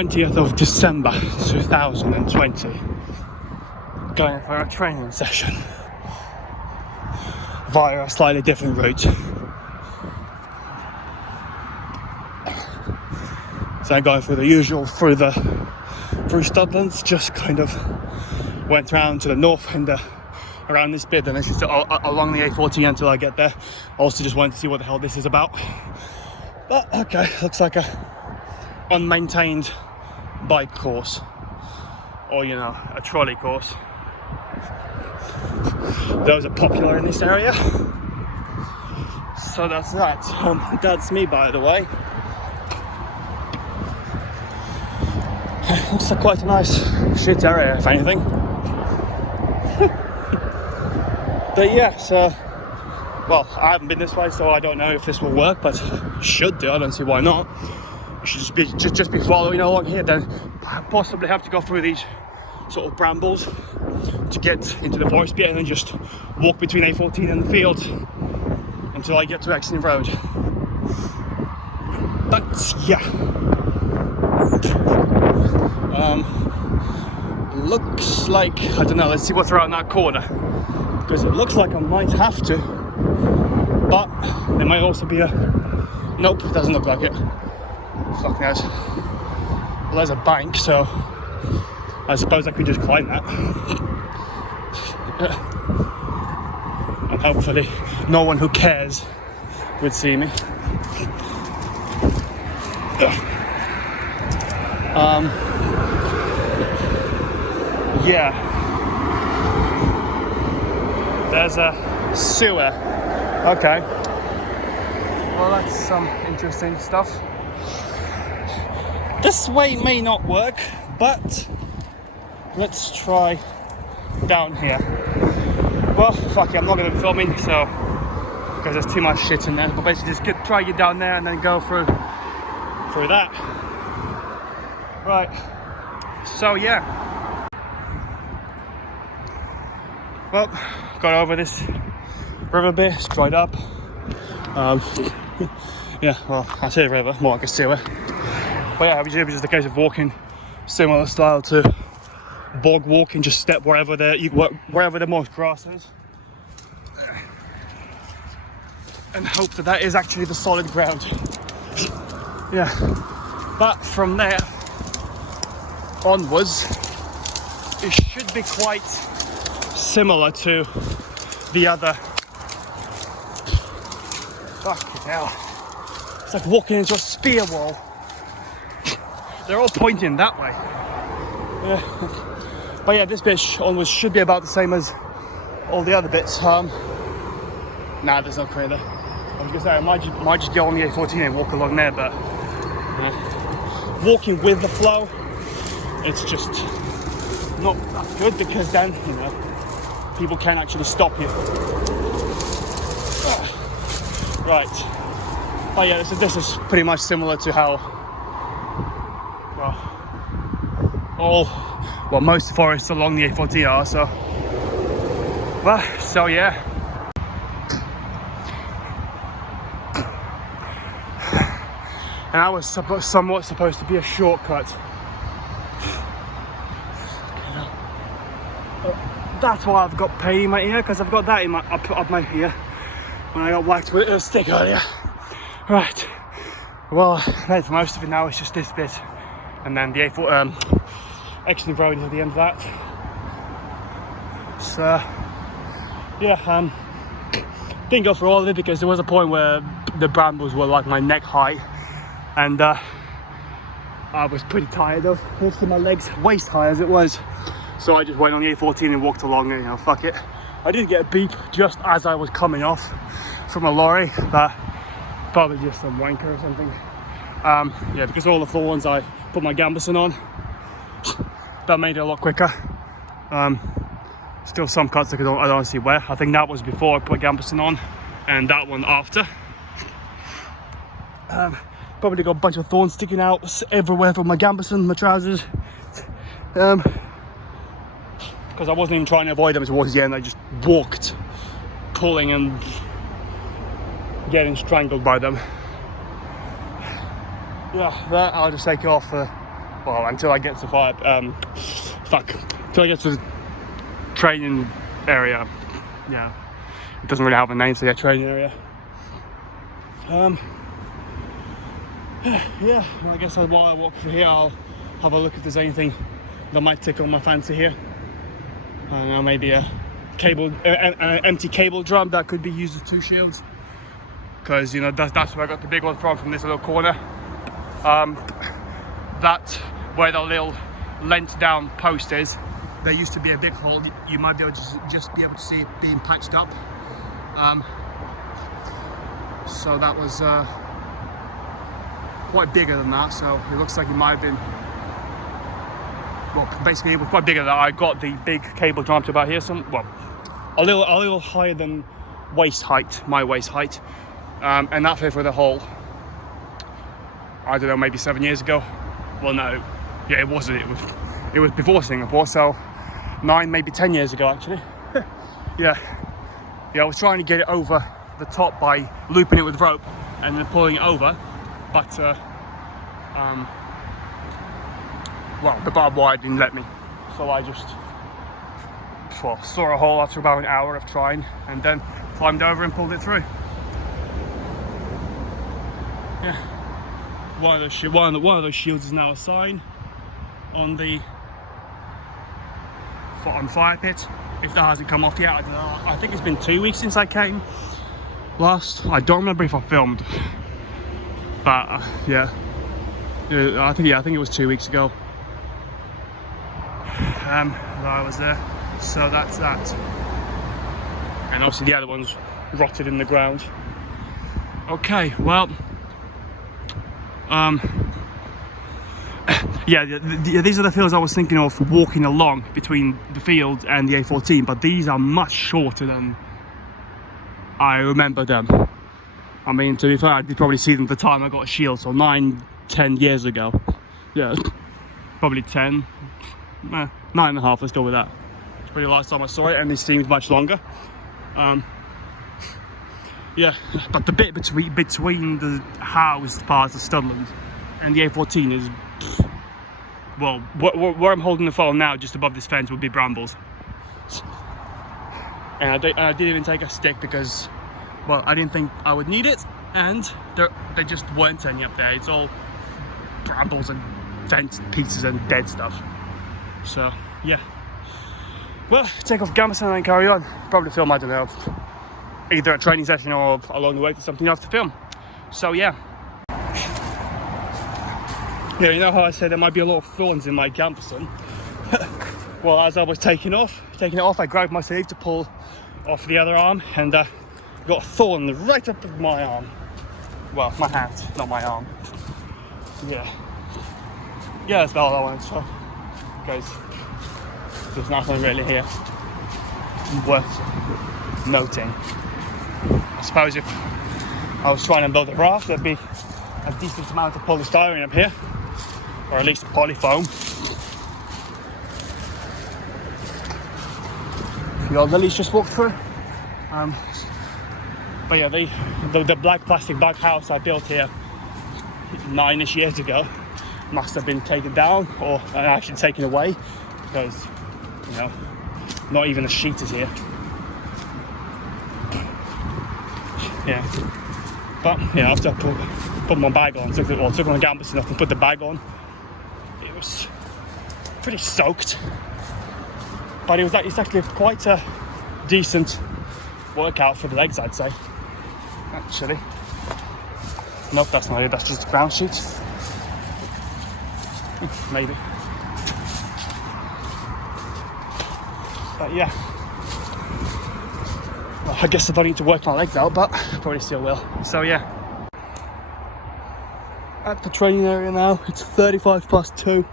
20th of December 2020, going for a training session via a slightly different route. So I'm going through the usual through Studlands, just kind of went around to the north and around this bit, and it's just along the A14 until I get there. Also just wanted to see what the hell this is about. But okay, looks like a unmaintained bike course, or you know, a trolley course. Those are popular in this area. So that's that. That's me, by the way. Looks like quite a nice shit area, if anything. But yeah, so, well, I haven't been this way, so I don't know if this will work, but should do. I don't see why not. You should just be following along here, then possibly have to go through these sort of brambles to get into the forest bit, and then just walk between A14 and the field until I get to Exton Road. But yeah. Looks like, I don't know, let's see what's around that corner, because it looks like I might have to, but there might also be a, nope, it doesn't look like it. Fuck knows. Well, there's a bank, so I suppose I could just climb that. And hopefully no one who cares would see me. Yeah, there's a sewer. Okay, well, that's some interesting stuff. This way may not work, but let's try down here. Well, fuck it, I'm not going to be filming, so, because there's too much shit in there. But basically just try get down there and then go through that. Right, so yeah. Well, got over this river bit, it's dried up. Yeah, well, I say river, more like a sewer. But yeah, it was just a case of walking similar style to bog walking, just step wherever the most grass is, and hope that is actually the solid ground. Yeah, but from there onwards, it should be quite similar to the other. Fucking hell. It's like walking into a spear wall. They're all pointing that way. Yeah. But yeah, this bit onwards should be about the same as all the other bits. Nah, there's no crater. I was gonna say, I might just go on the A14 and walk along there, but walking with the flow, it's just not that good, because then, you know, people can actually stop you. Right. But yeah, this is pretty much similar to how, well, most forests along the A14 are, so. Well, so yeah. And that was somewhat supposed to be a shortcut. That's why I've got pain in my ear, because I've got that in up my ear when I got whacked with a stick earlier. Right. Well, that's most of it now. It's just this bit, and then the A4 Exton Road is at the end of that. So yeah, didn't go through all of it because there was a point where the brambles were like my neck high, and I was pretty tired of lifting my legs waist high as it was. So I just went on the A14 and walked along, and you know, fuck it. I did get a beep just as I was coming off from a lorry, but probably just some wanker or something. Yeah, because all the thorns, I put my gambeson on. That made it a lot quicker. Still some cuts I don't see where. I think that was before I put gambeson on, and that one after. Probably got a bunch of thorns sticking out everywhere from my gambeson, my trousers. Because I wasn't even trying to avoid them towards the end. I just walked, pulling and getting strangled by them. Yeah, that I'll just take off Well, until I get to until I get to the training area. Yeah, it doesn't really have a name, so yeah, training area. Yeah, well, I guess while I walk through here, I'll have a look if there's anything that might tickle my fancy here. I don't know, maybe an empty cable drum that could be used as 2 shields, because you know that's where I got the big one from this little corner. That where the little leant down post is, there used to be a big hole. You might be able to just be able to see it being patched up. So that was quite bigger than that, so it looks like it might have been, well, basically it was quite bigger than that. I got the big cable drum to about here, a little higher than waist height, my waist height, and that fit for the hole. I don't know, maybe 7 years ago. Well, no, yeah, it wasn't. It was before Singapore, so 9, maybe 10 years ago, actually. yeah, I was trying to get it over the top by looping it with rope and then pulling it over, but well, the barbed wire didn't let me, so I just saw a hole after about an hour of trying, and then climbed over and pulled it through. Yeah, one of those shields is now a sign on the fire pit. If that hasn't come off yet, I don't know. I think it's been 2 weeks since I came last. I don't remember if I filmed, but yeah, I think it was 2 weeks ago. That I was there. So that's that. And obviously the other one's rotted in the ground. Okay, well, yeah, these are the fields I was thinking of walking along between the field and the A14, but these are much shorter than I remember them. I mean, to be fair, I did probably see them at the time I got a shield, so 9-10 years ago. Yeah, probably 10, 9.5, let's go with that. It's probably the last time I saw it, and it seems much longer. Yeah, but the bit between the housed parts of Studland and the A14 is, well, where I'm holding the phone now, just above this fence, would be brambles. And I didn't even take a stick because, well, I didn't think I would need it, and there just weren't any up there. It's all brambles and fence pieces and dead stuff. So, yeah. Well, take off gambeson and carry on. Probably film, I don't know, either a training session or along the way for something else to film. So, yeah. Yeah, you know how I said there might be a lot of thorns in my gambeson? Well, as I was taking it off, I grabbed my sleeve to pull off the other arm, and got a thorn right up of my arm. Well, my hand, not my arm. Yeah, that's about all I wanted to show, because there's nothing really here worth noting. I suppose if I was trying to build a raft, there'd be a decent amount of polystyrene up here, or at least polyfoam. The old lilies just walked through. But yeah, the black plastic bag house I built here 9-ish years ago must have been taken down, or actually taken away, because, you know, not even a sheet is here. Yeah, but yeah, after I put my bag on, took my gambeson off and put the bag on, it was pretty soaked. But it's actually quite a decent workout for the legs, I'd say. Actually, nope, that's not it. That's just a ground sheet. Maybe. But yeah, well, I guess I don't need to work my legs out, but probably still will. So yeah, at the training area now. It's 2:35.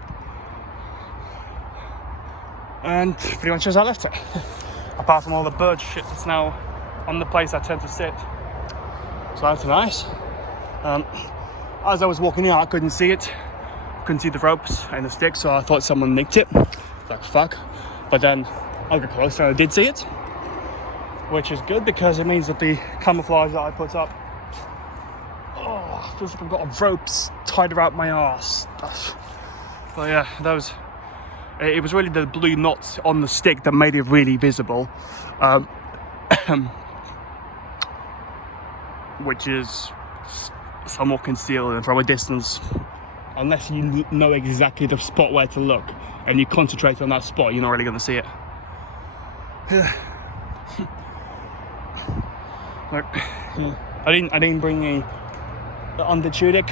And pretty much as I left it, apart from all the bird shit that's now on the place I tend to sit. So that's nice. As I was walking in, I couldn't see it, couldn't see the ropes and the stick, so I thought someone nicked it. Like, fuck. But then I got closer and I did see it, which is good because it means that the camouflage that I put up, feels like I've got ropes tied around my arse. But yeah, that was. It was really the blue knots on the stick that made it really visible, which is somewhat concealed, and from a distance, unless you know exactly the spot where to look and you concentrate on that spot, you're not really going to see it. Like, I didn't bring any under tunic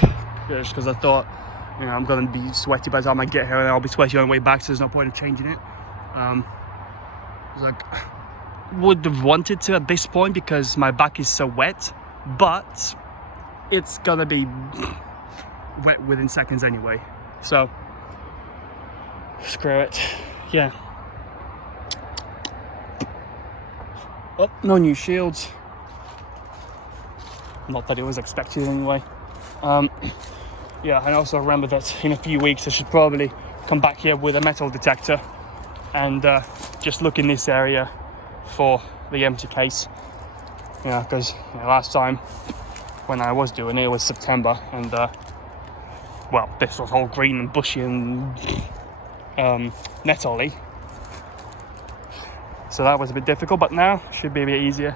just because I thought, you know, I'm gonna be sweaty by the time I get here, and I'll be sweaty on the way back, so there's no point in changing it. Like, would have wanted to at this point because my back is so wet, but it's gonna be wet within seconds anyway, so screw it. Yeah. Oh, no new shields. Not that it was expected anyway. Yeah, and also remember that in a few weeks I should probably come back here with a metal detector and just look in this area for the empty case. You know, because last time when I was doing it was September, and well, this was all green and bushy and nettly. So that was a bit difficult, but now should be a bit easier.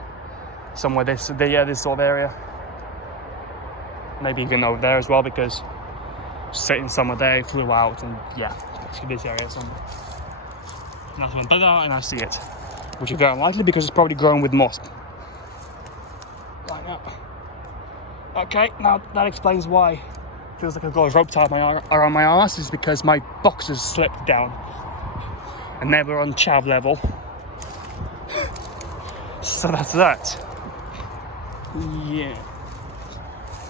Somewhere this sort of area. Maybe even over there as well, because sitting somewhere there, flew out, and yeah, it's this area somewhere. And that's one better, and I see it, which is very unlikely because it's probably growing with moss. Right now. Okay, now that explains why it feels like I've got a rope tied around my arse, is because my boxers slipped down and they were on chav level. So that's that. Yeah.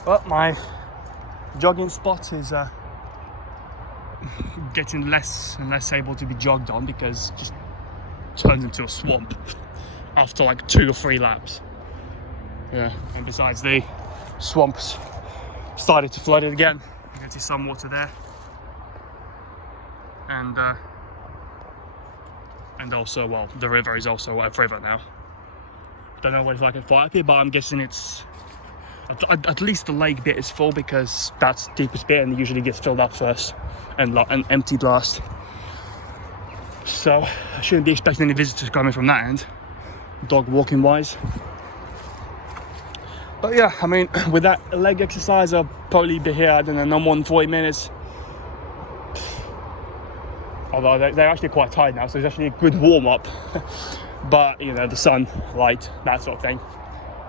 Well, my jogging spot is getting less and less able to be jogged on because it just turns into a swamp after like 2 or 3 laps. Yeah, and besides, the swamps started to flood it again. You can see some water there, and also, well, the river is also a river now. Don't know what it's like at Firepeat, but I'm guessing it's at least the lake bit is full, because that's the deepest bit and it usually gets filled up first and emptied last. So I shouldn't be expecting any visitors coming from that end, dog walking wise. But yeah, I mean, with that leg exercise, I'll probably be here, I don't know, no more than 40 minutes. Although they're actually quite tired now, so it's actually a good warm up. But, you know, the sun, light, that sort of thing.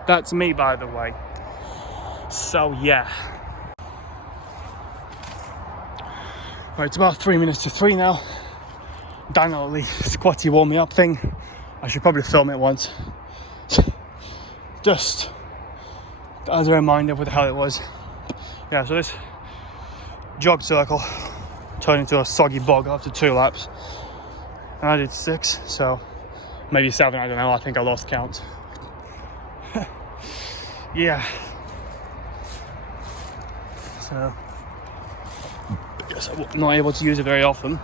That's me, by the way. So, yeah. Right, it's about 3 minutes to 3 now. Done all the squatty warming up thing. I should probably film it once. Just as a reminder of what the hell it was. Yeah, so this jog circle turned into a soggy bog after 2 laps. And I did 6, so maybe 7, I don't know, I think I lost count. Yeah. So, I guess I'm not able to use it very often.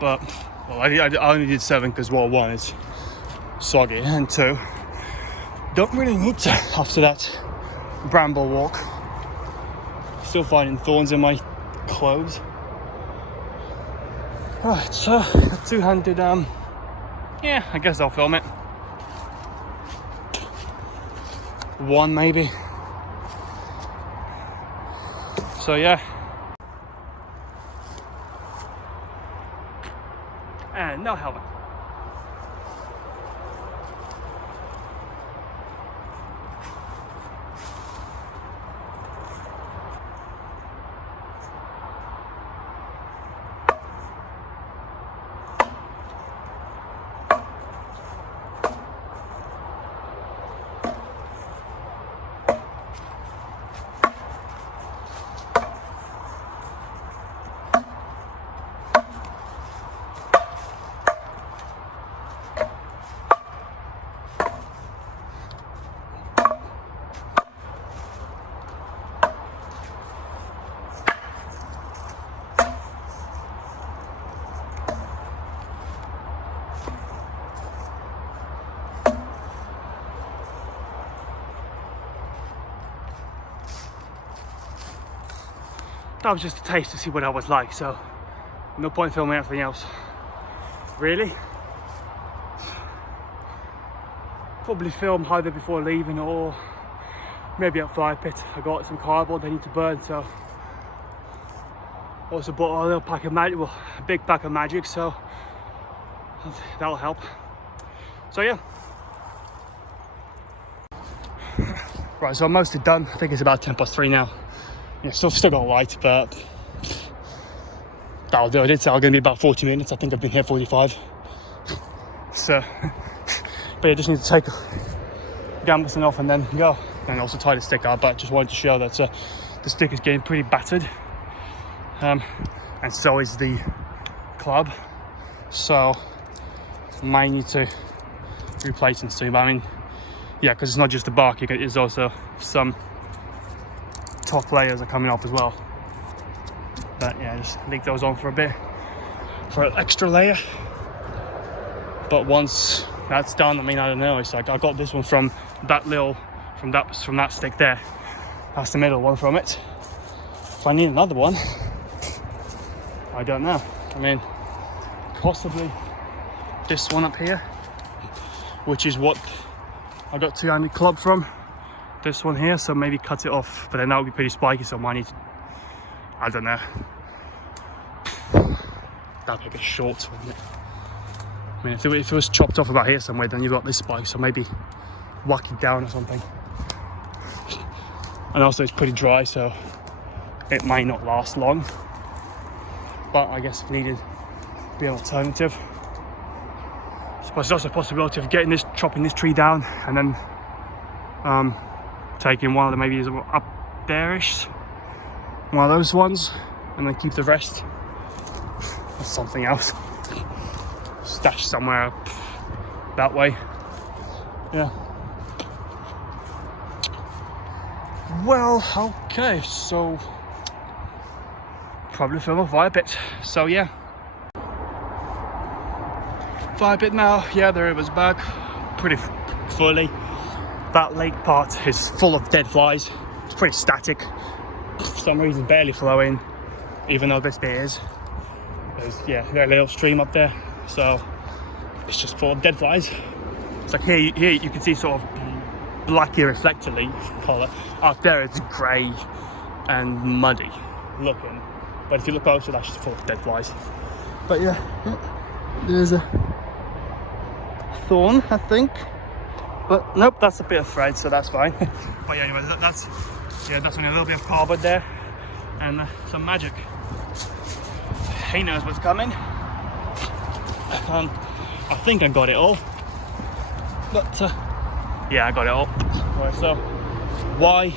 But, well, I only did 7 because, well, 1 is soggy, and 2, don't really need to after that bramble walk. Still finding thorns in my clothes. Right, so 200, yeah, I guess I'll film it. 1 maybe. So yeah. And no helmet. that was just a taste to see what I was like, so no point filming anything else. Really? Probably film either before leaving or maybe at fire pit. I got some cardboard I need to burn, so also bought a little pack of magic, well, a big pack of magic, so that'll help. So yeah. Right, so I'm mostly done. I think it's about 10:03 now. Yeah, still got light, but that'll do. I did say I'm going to be about 40 minutes. I think I've been here 45. So, but yeah, just need to take Gamberson off and then go. And also tie the stick up, but just wanted to show that the stick is getting pretty battered. And so is the club. So, might need to replace it soon. But I mean, yeah, because it's not just the bark, it's also some top layers are coming off as well. But yeah, just leave those on for a bit, for an extra layer. But once that's done, I mean, I don't know, it's like I got this one from that stick there. That's the middle one from it. If I need another one, I don't know. I mean, possibly this one up here, which is what I got two-handed club from. This one here, so maybe cut it off, but then that would be pretty spiky, so I might need to, I don't know. That'd be a bit short, wouldn't it? I mean, if it was chopped off about here somewhere, then you've got this spike, so maybe whack it down or something. And also it's pretty dry, so it might not last long. But I guess if needed, be an alternative. I suppose there's also a possibility of chopping this tree down and then taking one of them, maybe up there-ish, one of those ones, and then keep the rest or something else stashed somewhere that way. Yeah. Well, okay, so probably film a fire pit. So yeah, fire pit now. Yeah, the river's back pretty fully. That lake part is full of dead flies. It's pretty static. For some reason, barely flowing, even though this bit is. There's a little stream up there, so it's just full of dead flies. It's like here you can see sort of blacky reflector colour. Up there it's grey and muddy looking, but if you look closer, that's just full of dead flies. But yeah, there's a thorn, I think. But nope, that's a bit of thread, so that's fine. But yeah, anyway, that's only a little bit of cardboard there, and some magic. He knows what's coming. I think I got it all, but yeah, I got it all. Right, so why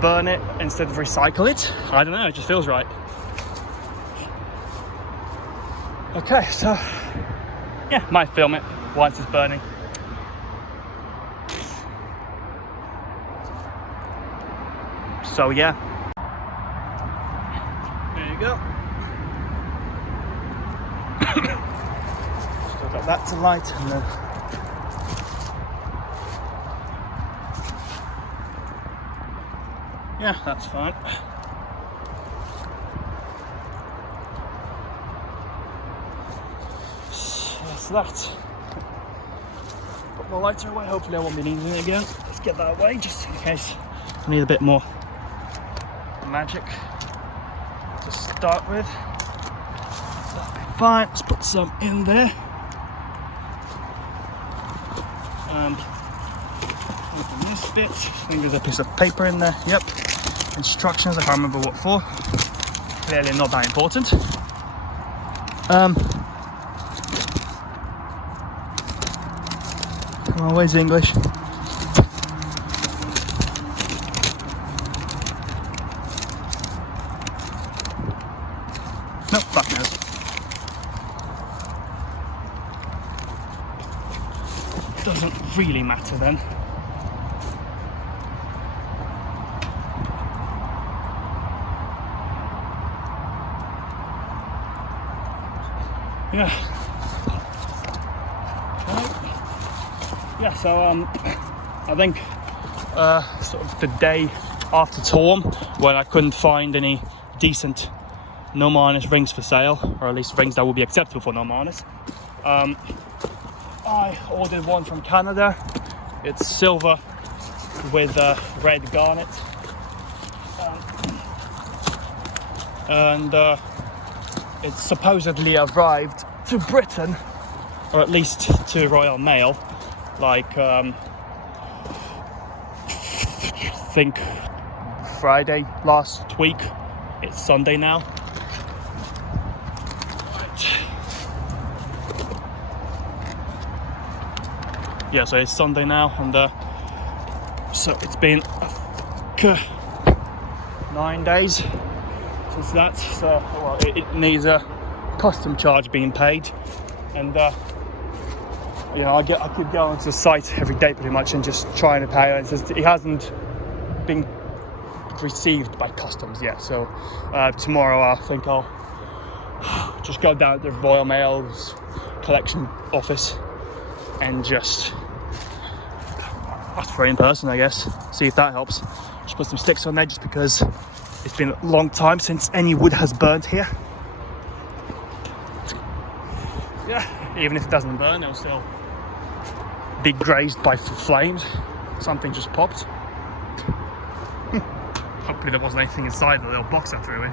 burn it instead of recycle it? I don't know, it just feels right. Okay, so yeah, might film it whilst it's burning. So yeah, there you go. Still got that to light, and then yeah, that's fine. So that's that. Put my lighter away. Hopefully I won't be needing it again. Let's get that away just in case I need a bit more magic to start with. That'll be fine. Let's put some in there. And open this bit. I think there's a piece of paper in there. Yep. Instructions. I can't remember what for. Clearly not that important. Come on, where's the English? Nope, fuck knows. Doesn't really matter then. Yeah. Yeah, so I think sort of the day after Torm, when I couldn't find any decent no minus rings for sale, or at least rings that will be acceptable for no minus. I ordered one from Canada. It's silver with red garnet, and it's supposedly arrived to Britain, or at least to Royal Mail, like I think Friday last week. It's Sunday now. Right. Yeah, so it's Sunday now, and so it's been 9 days since that. So well, it needs a custom charge being paid, and you know, I could go onto the site every day pretty much and just try and pay it. It hasn't been received by customs yet, so tomorrow I think I'll just go down to the Royal Mail's collection office and just ask for it in person, I guess, see if that helps. Just put some sticks on there, just because it's been a long time since any wood has burnt here. Yeah, even if it doesn't burn, it'll still be grazed by flames. Something just popped. Hopefully there wasn't anything inside the little box I threw in.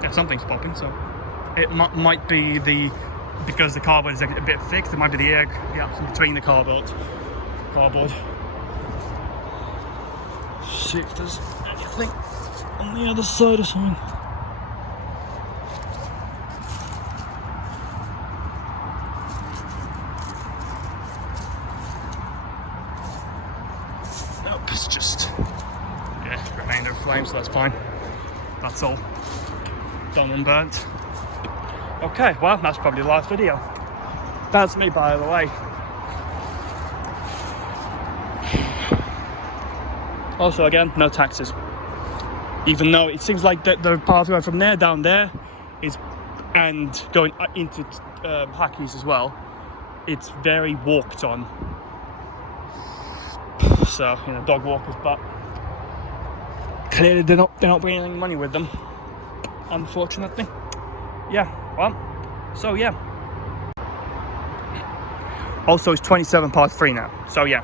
Yeah, something's popping, so it might be because the cardboard is a bit thick, there might be the air gaps in between the cardboard. See if there's anything on the other side or something. Nope, it's just remainder of flame, so that's fine. That's all done and burnt. Okay, well, that's probably the last video. That's me, by the way. Also, again, no taxes. Even though it seems like the pathway from there down there is, and going into Hackies as well, it's very walked on. So, you know, dog walkers, but clearly they're not bringing any money with them, unfortunately. Yeah, well, so yeah. Also, it's 3 now, so yeah.